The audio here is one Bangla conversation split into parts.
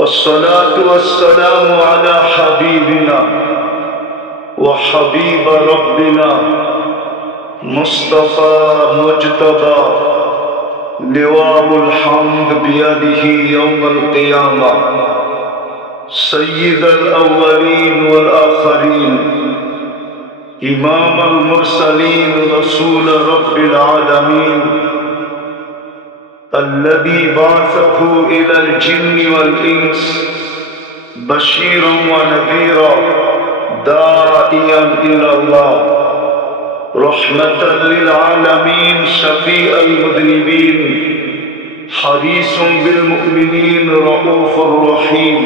والصلاة والسلام على حبيبنا وحبيب ربنا مصطفى مجتبى لواء الحمد بيده يوم القيامة سيد الأولين والآخرين إمام المرسلين رسول رب العالمين الذي بعثه إلى الجن والإنس بشيرا ونذيرا داعيا إلى الله رحمة للعالمين شفيع المذنبين حريص بالمؤمنين رؤوف رحيم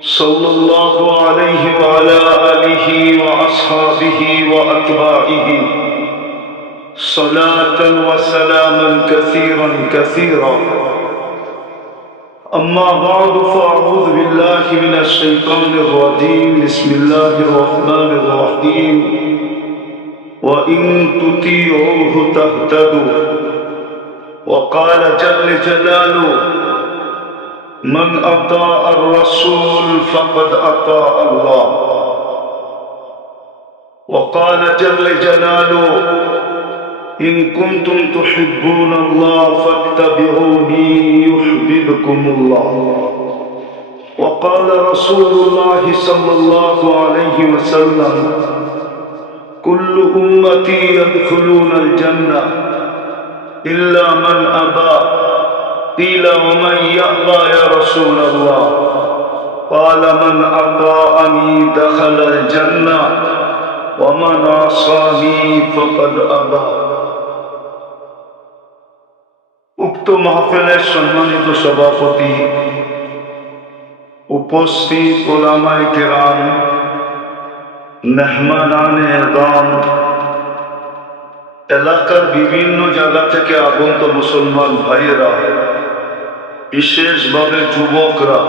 صلى الله عليه وعلى آله وأصحابه وأتباعه صلاة وسلاما كثيرا كثيرا أما بعد فأعوذ بالله من الشيطان الرجيم بسم الله الرحمن الرحيم وإن تطيعوه تهتدوا وقال جل جلاله من أطاع الرسول فقد أطاع الله وقال جل جلاله إن كنتم تحبون الله فاتبعوني يحببكم الله وقال رسول الله صلى الله عليه وسلم كل أمتي يدخلون الجنة إلا من أبى قيل ومن يأبى يا رسول الله قال من أطاعني دخل الجنة ومن عصاني فقد أبى উক্ত মাহফিলের সম্মানিত সভাপতি, উপস্থিত উলামায়ে কেরাম, মেহমানানে এযাম, এলাকার বিভিন্ন জায়গা থেকে আগত মুসলমান ভাইয়েরা, বিশেষভাবে যুবকরা,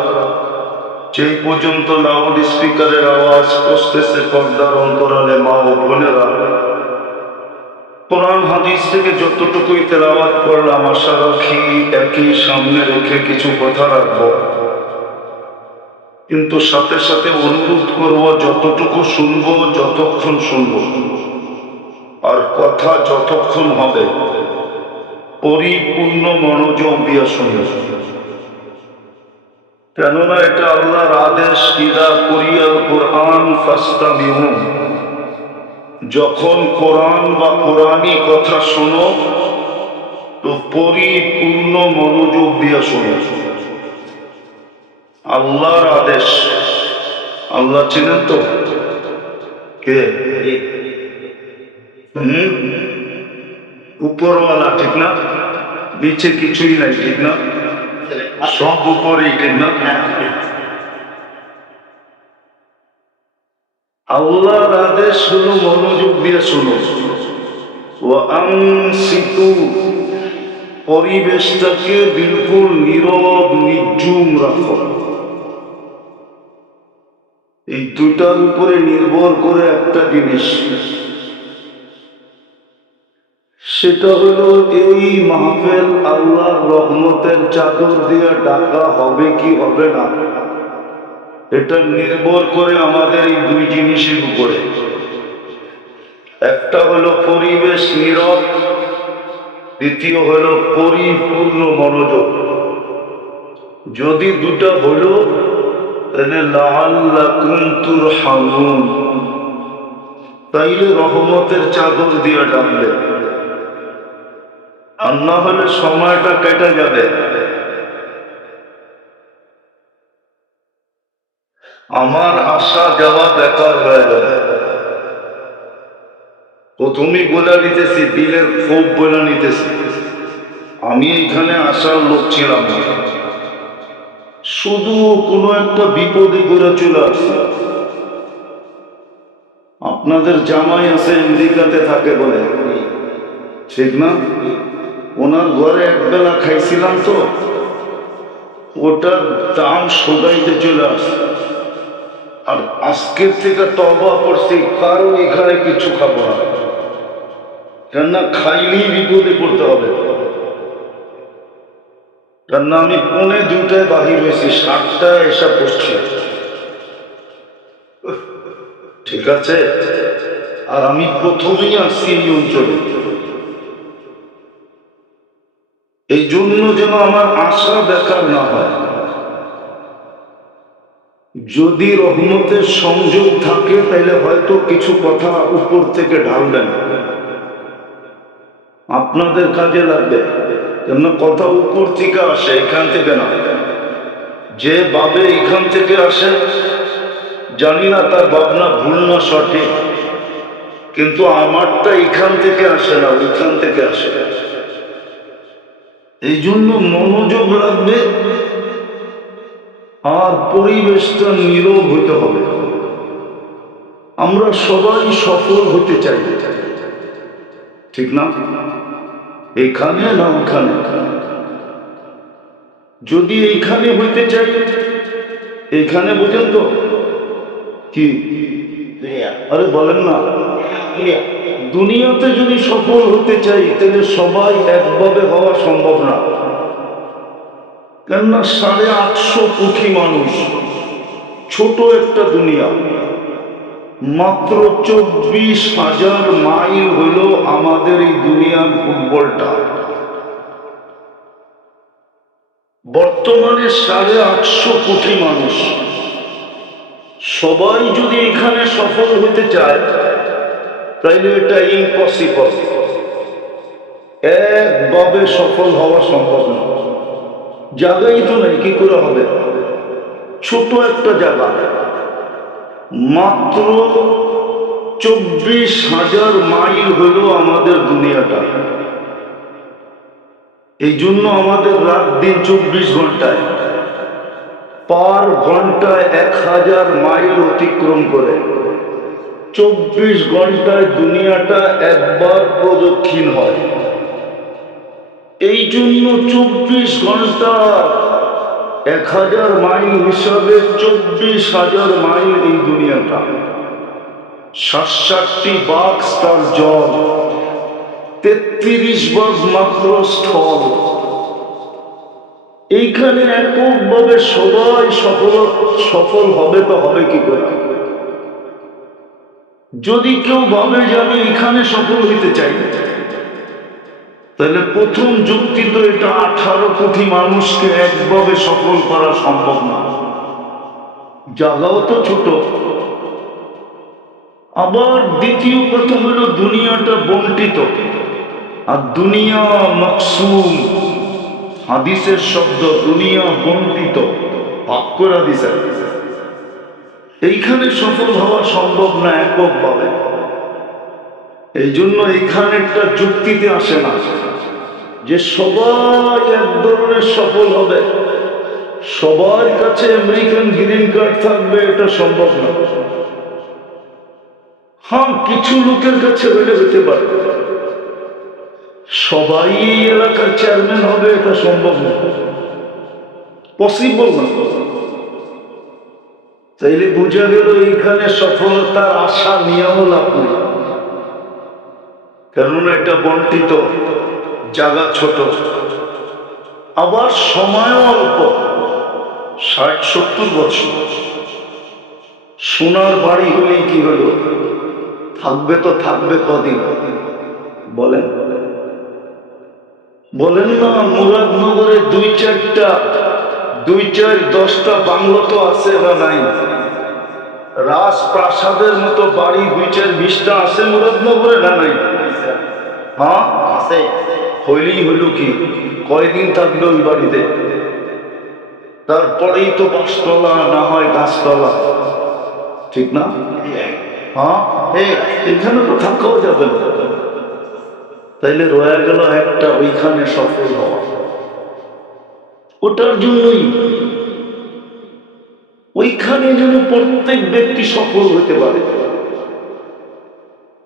যেই পর্যন্ত লাউড স্পিকারের আওয়াজ পৌঁছতেছে পর্দার অন্তরালে মা ও বোনেরা, কোরআন হাদিস থেকে যতটুকুই তেলাওয়াত করলাম আশা রাখি একই সামনে রেখে কিছু কথা রাখবো, কিন্তু সাথে সাথে অনুরোধ করব যতটুকু শুনবো যতক্ষণ শুনবো আর কথা যতক্ষণ হবে পরিপূর্ণ মনোযোগ দিয়ে শুনবো, কেননা এটা আল্লাহর আদেশ ইদা কুরিয়াল কুরআন ফাসতামিউ, যখন কোরআন বা কোরআনী কথা শোনো তো পরিপূর্ণ মনোযোগ দিয়ে শোনো। আল্লাহর আদেশ, আল্লাহ চেনেন তো কে? উপরওয়ালা, ঠিক না? নিচে কিছুই নাই, ঠিক না? সব উপরেই, ঠিক না? আল্লাহর আদেশ হলো মনোযোগ দিয়ে শোনো। ওয়ানসিতু, পরিবেশটাকে বিলকুল নীরব নির্জুম রাখো। এই দুটার উপরে নির্ভর করে একটা জিনিস, সেটা হলো এই মাহফিল আল্লাহর রহমতের চাদর দিয়ে ঢাকা হবে কি হবে না, এটা নির্ভর করে আমাদের এই দুই জিনিসের উপরে। একটা হলো পরিবেশ নীরব, দ্বিতীয় হলো পরিপূর্ণ মনোযোগ। যদি দুটা হলো তাহলে লাআল্লাকুম তুরহামুন, তাইলে রহমতের চাদর দিয়ে ডাকবে, আর না হলে সময়টা কেটে যাবে। আমার আসা যাওয়া বেকার হয়ে যাবে। প্রথমেই বলে নিতেছি, দিলের ক্ষোভ বলে নিতেছি, আমি এখানে আসার লোক ছিলাম না, শুধু কোনো একটা বিপদে করে চলে আসছে। আপনাদের জামাই আছে আমেরিকাতে থাকে বলে, ঠিক না? ওনার ঘরে একবেলা খাইছিলাম তো, ওটার দাম শোধাইতে চলে আসছে। আর আজকের থেকে তওবা করছি, কারো এখানে কিছু খাবো না, কেননা খাইলেই বিপদে পড়তে হবে। কেন আমি 1:45 বাহির হয়েছি, 7টায় এসে পড়ছি, ঠিক আছে? আর আমি প্রথমেই আসছি এই অঞ্চলে, এই জন্য যেন আমার আশা বেকার না হয়। যদি রহমতের সংযোগ থাকে তাহলে হয়তো কিছু কথা উপর থেকে ঢালবেন, আপনাদের কাজে লাগবে। কেন কথা উপর থেকে আসে, এখান থেকে না। যে ভাবে এখান থেকে আসে, জানি না তার ভাবনা ভুল না সঠিক, কিন্তু আমারটা এখান থেকে আসে না, ওইখান থেকে আসে। এই জন্য মনোযোগ লাগবে আর পরিবেশটা নীরব হতে হবে। আমরা সবাই সফল হতে চাই, ঠিক না? এখানে না ওখানে। যদি এইখানে হইতে চাই, এখানে বুঝেন তো কি? আরে বলেন না, দুনিয়াতে যদি সফল হতে চাই তাহলে সবাই একভাবে হওয়া সম্ভব না। কেননা 850 কোটি মানুষ, ছোট একটা দুনিয়া। মাত্র 24,000 মাইল হইল আমাদের এই দুনিয়ার ফুটবলটা। বর্তমানে 850 কোটি মানুষ, সবাই যদি এখানে সফল হতে চায় তাইলে এটা ইম্পসিবল, একভাবে সফল হওয়া সম্ভব না। জায়গাই তো নাই, কি করে হবে? ছোট একটা জায়গা, মাত্র 24,000 মাইল হলো আমাদের দুনিয়াটা। এই জন্য আমাদের রাত দিন 24 ঘন্টায়, পার ঘন্টায় 1000 মাইল অতিক্রম করে। 24 ঘন্টায় দুনিয়াটা একবার প্রদক্ষিণ হয়। এই জন্য 24 ঘন্টা 1000 মাইল হিসাবে 24,000 মাইল এই দুনিয়াটা। 67টি ভাগ তার জল, 33 ভাগ মাত্র স্থল। এইখানে এককভাবে সবাই সফল হবে তো হবে কি করে? যদি কেউ ভাবে যে আমি এখানে সফল হইতে চাই, তাহলে প্রথম যুক্তি তো এটা 18 কোটি মানুষকে একভাবে সফল করা সম্ভব না। জায়গাও তো ছোট। আবার দ্বিতীয় কথা হলো দুনিয়াটা বন্টিত, আর দুনিয়া মাকসুম, হাদিসের শব্দ দুনিয়া বন্টিত, ভাগ করে দিছে। এইখানে সফল হওয়া সম্ভব না এককভাবে। এই জন্য এইখানে একটা যুক্তিতে আসে না যে সবাই এক ধরনের সফল হবে, সবার কাছে আমেরিকান গ্রিন কার্ড থাকবে, এটা সম্ভব না। হ্যাঁ, কিছু লোকের কাছে হইলে হতে পারে, সবাই এলাকার চেয়ারম্যান হবে এটা সম্ভব না, পসিবল না। তাইলে বোঝা গেল এইখানে সফলতার আশা নিয়েও লাভ নেই, কেননা এটা বন্টিত, জায়গা ছোট, আবার সময়ও অল্প, 60-70 বছর। সোনার বাড়ি হলেই কি হলো, থাকবে তো থাকবে কদিন? বলেন বলেন না। মুরাদনগরে 2-4-10টা বাংলো তো আছে না নাই? রাজপ্রাসাদের মতো বাড়ি 2-4-20টা আছে মুরাদনগরে না নাই? হ্যাঁ আছে। হইলেই হইল কি, কয়দিন থাকলো ওই বাড়িতে? তারপরেই তো বাসতলা, না হয় গাছতলা, ঠিক না? হ্যাঁ, এখানে তো থাকাও যাবে না। তাইলে রয়ে গেল একটা, ওইখানে সফল হওয়া। ওটার জন্যই ওইখানে যেন প্রত্যেক ব্যক্তি সফল হতে পারে,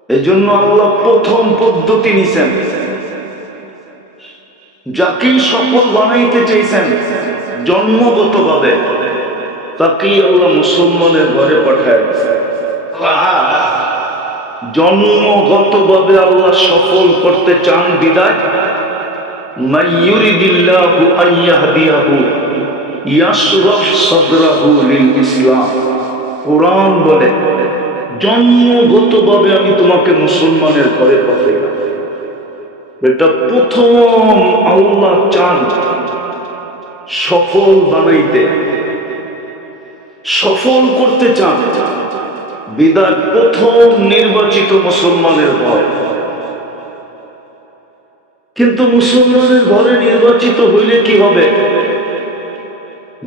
এই জন্য আল্লাহ প্রথম পদ্ধতি নিছেন। যাকেই সফল বানাইতে চাইছেন জন্মগত ভাবে, তাকেই আল্লাহ মুসলমানের ঘরে পাঠায়। জন্মগত ভাবে আল্লাহ সফল করতে চান বিদায় মান ইউরিদিল্লাহু আন ইয়াহদিয়াহু ইয়াশরাহ সাদরাহু লিল ইসলাম। কোরআন বলে জন্মগতভাবে আমি তোমাকে মুসলমানের ঘরে পাঠাইলাম। এটা প্রথম আল্লাহ চান সফল বানাইতে, সফল করতে চান, বিদায় প্রথম নির্বাচিত মুসলমানের ঘর। কিন্তু মুসলমানের ঘরে নির্বাচিত হইলে কি হবে?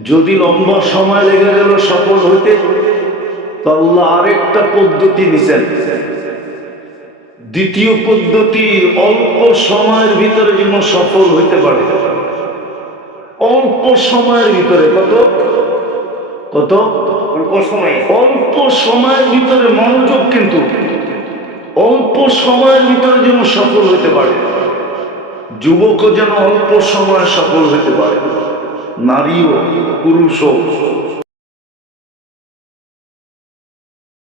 যদি লম্বা সময় লেগে গেল সফল হইতে, তো আল্লাহ আরেকটা পদ্ধতি নিছেন। দ্বিতীয় পদ্ধতি, অল্প সময়ের ভিতরে যেন সফল হইতে পারে। অল্প সময়ের ভিতরে, কত কত অল্প সময়, অল্প সময়ের ভিতরে মনোযোগ, কিন্তু অল্প সময়ের ভিতরে যেন সফল হইতে পারে। যুবকও যেন অল্প সময়ে সফল হইতে পারে, নারীও পুরুষও।